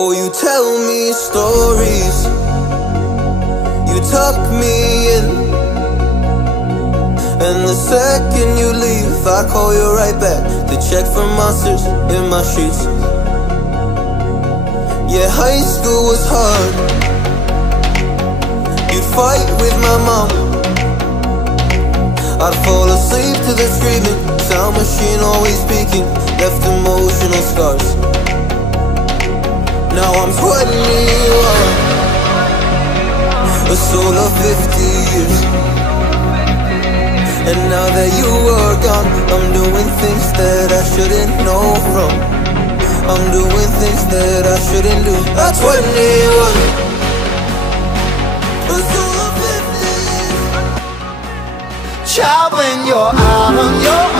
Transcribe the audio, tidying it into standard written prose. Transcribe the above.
Oh, you tell me stories, you tuck me in, and the second you leave, I call you right back to check for monsters in my sheets. Yeah, high school was hard. You'd fight with my mom, I'd fall asleep to the screaming, sound machine always speaking, left emotional scars. Now I'm 21, a soul of 50 years. And now that you are gone, I'm doing things that I shouldn't know from. I'm doing things that I shouldn't do. At 21, a soul of 50 years. Child, when you're out on your